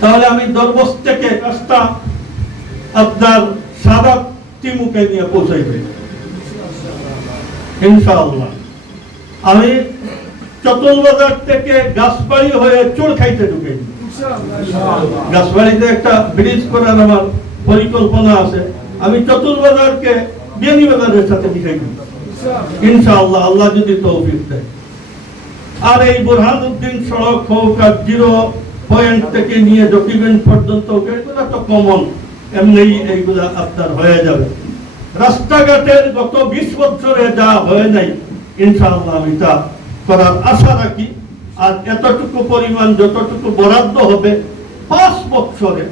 তাহলে আমি দরবস থেকে কাজটা আপনার সাদা টিমুকে নিয়ে পৌঁছাইবে। ইনশাআল্লাহ। আমি চতুর্বাজার থেকে গাছবাড়ি হয়ে চোর খাইতে ঢুকে। গাছবাড়িতে একটা ব্রিজ করার আমার পরিকল্পনা আছে। আমি চতুর্বাজারকে বিয়ানীবাজারের সাথে মিশাই দিই ইনশাআল্লাহ আল্লাহ যদি তৌফিক দেয়। আর এই বুরহানুদ্দিন সড়ক হোক আর জিরো পয়েন্ট থেকে নিয়ে ডকুমেন্ট পর্যন্ত এগুলো তো কমন এমনি এইগুলা আপনার হয়ে যাবে। রাস্তাঘাটের গত বিশ বছরে যা হয়ে নাই ইনশাআল্লাহ আমি তা করার আশা রাখি। আর এতটুকু পরিমাণ যতটুকু বরাদ্দ হবে পাঁচ বছরে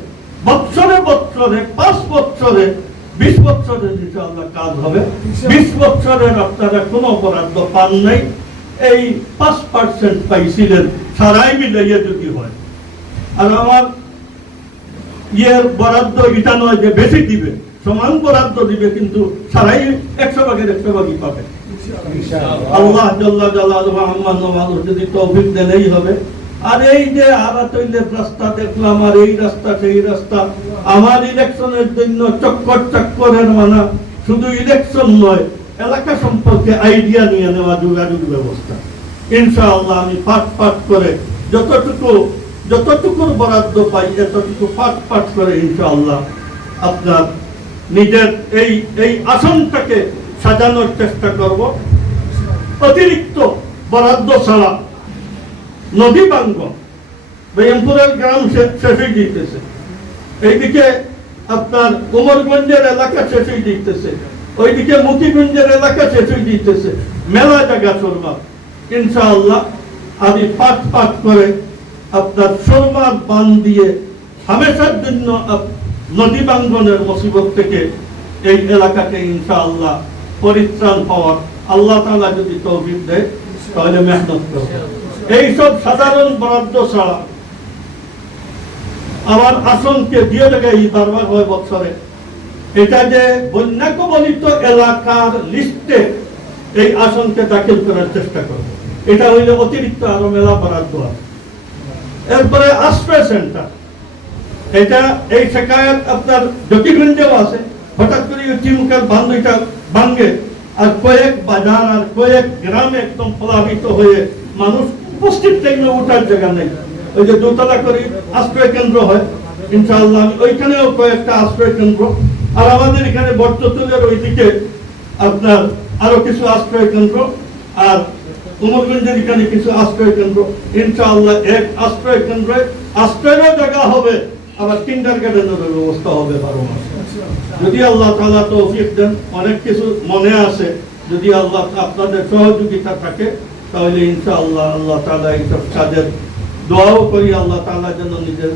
বছরে বছরে পাঁচ বছরে বিশ বছরে ইনশাআল্লাহ কাজ হবে। বিশ বছরের আপনারা কোনো বরাদ্দ পান নাই। এই পাঁচ পার্সেন্ট পাইছিলেন সারাই মিলাইয়া যদি হয়। আর আমার ইয়ের বরাদ্দ এটা নয় যে বেশি দিবে সমান বরাদ্দ দিবে কিন্তু সারাই একশো ভাগের একশো ভাগই পাবে। আল্লাহ জাল্লা নওয়াজুহু যদি তৌফিক হবে। আর এই যে আরাতইলের রাস্তা দেখলাম আর এই রাস্তা সেই রাস্তা আমার ইলেকশনের জন্য চক্কর চক্করের মানা শুধু ইলেকশন নয় এলাকা সম্পর্কে আইডিয়া নিয়ে নেওয়া যোগাযোগ ব্যবস্থা। ইনশাআল্লাহ আমি পাট পাট করে যতটুকু যতটুকুর বরাদ্দ পাই এতটুকু পাট পাট করে ইনশাআল্লাহ আপনার নিজের এই এই আসনটাকে সাজানোর চেষ্টা করব। অতিরিক্ত বরাদ্দ ছাড়া নদী বাঙ্গ বেগমপুরের গ্রাম শেষে দিতেছে। এইদিকে আপনার উমরগঞ্জের এলাকা শেষে দিতেছে। ওইদিকে মুকিগঞ্জের এলাকা শেষে দিতেছে। মেলা জায়গা চলবার ইনশাআল্লাহ আমি পাট পাট করে আপনার সরমার বান দিয়ে হামেশার জন্য নদী বাঙ্গনের মুসিবত থেকে এই এলাকাকে ইনশাআল্লাহ পরিত্রাণ পাওয়ার আল্লাহ তাআলা যদি তৌফিক দেয়, তাহলে মেহনত করব। এইসব সাধারণ বরাদ্দ ছাড়া আমার আসনকে দিয়ে দেবে এই বারবার হয় বছরে। এটা যে বন্যা কবলিত এলাকার লিস্টে এই আসনকে দাখিল করার চেষ্টা করব। এটা হইলে অতিরিক্ত আরও মেলা বরাদ্দ আছে। এরপরে আশ্রয় সেন্টার এটা এই শেখায়ত আপনার জ্যোতিগঞ্জেও আছে। হঠাৎ করে ওই চিমুকের বান্ধ এটা ভাঙ্গে আর কয়েক বাজার আর কয়েক গ্রামে একদম প্লাবিত হয়ে মানুষ উপস্থিত থাকলে ওঠার জায়গা নেই। ওই যে দোতলা করে আশ্রয় কেন্দ্র হয়। ইনশাআল্লাহ ওইখানেও কয়েকটা আশ্রয় কেন্দ্র। আর আমাদের এখানে বটতলের ওইদিকে আপনার আরও কিছু আশ্রয় কেন্দ্র। আর উমরগঞ্জের এখানে কিছু আশ্রয় কেন্দ্র। ইনশাআল্লাহ এক আশ্রয় কেন্দ্রে আশ্রয়েরও জায়গা হবে, আবার কিন্ডার গার্ডেনের ব্যবস্থা হবে বারো মাস। যদি আল্লাহ তাআলা তৌফিক দেন, অনেক কিছু মনে আছে। যদি আল্লাহ আপনাদের সহযোগিতা থাকে, তাহলে ইনশাআল্লাহ আল্লাহ তাআলা এইসব কাজের দোয়াও করি, আল্লাহ তালা যেন নিজের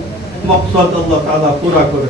মকসদ আল্লাহ তালা পুরা করে